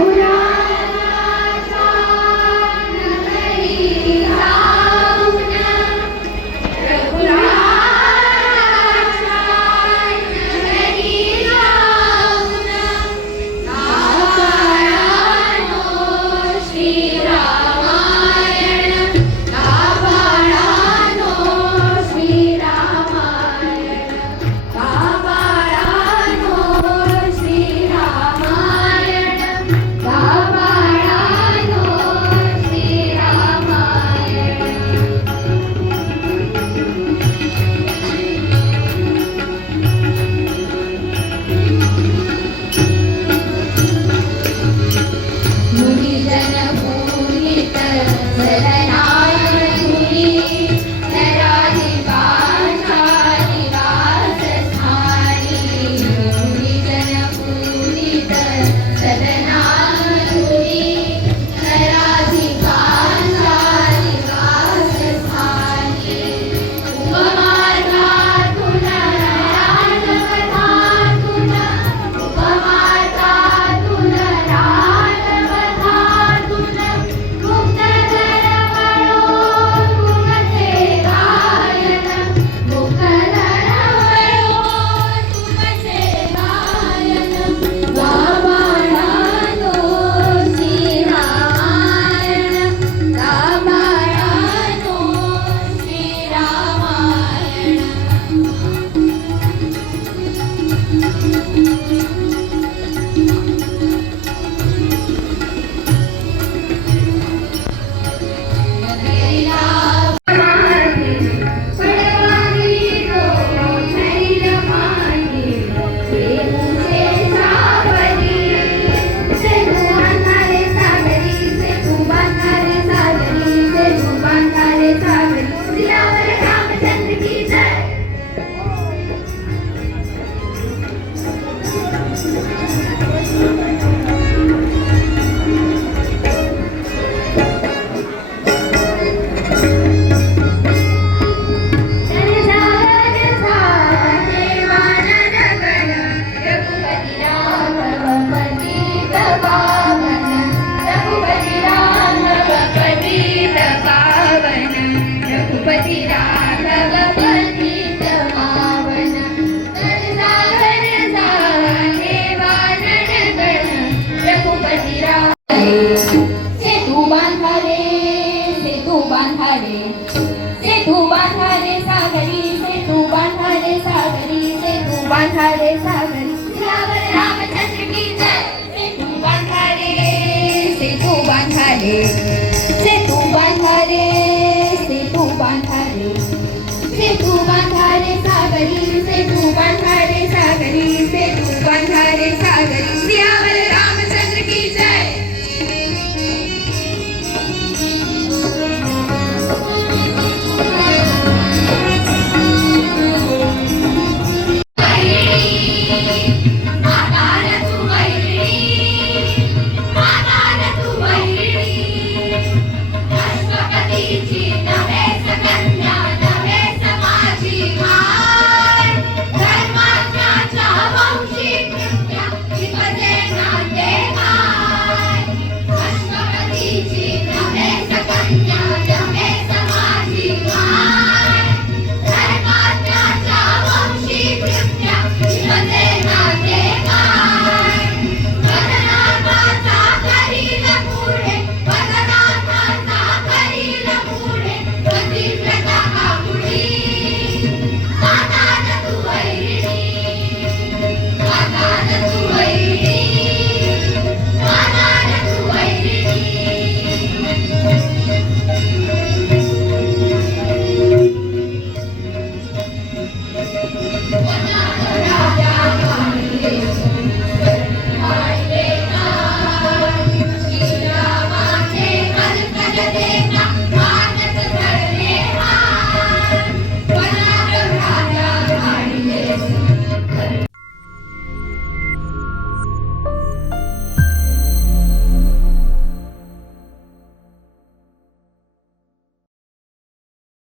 Hallelujah. Amen. बांधारे सागरी. सियावर रामचंद्र की जय. सेतू बांधारे सेतू बांधारे.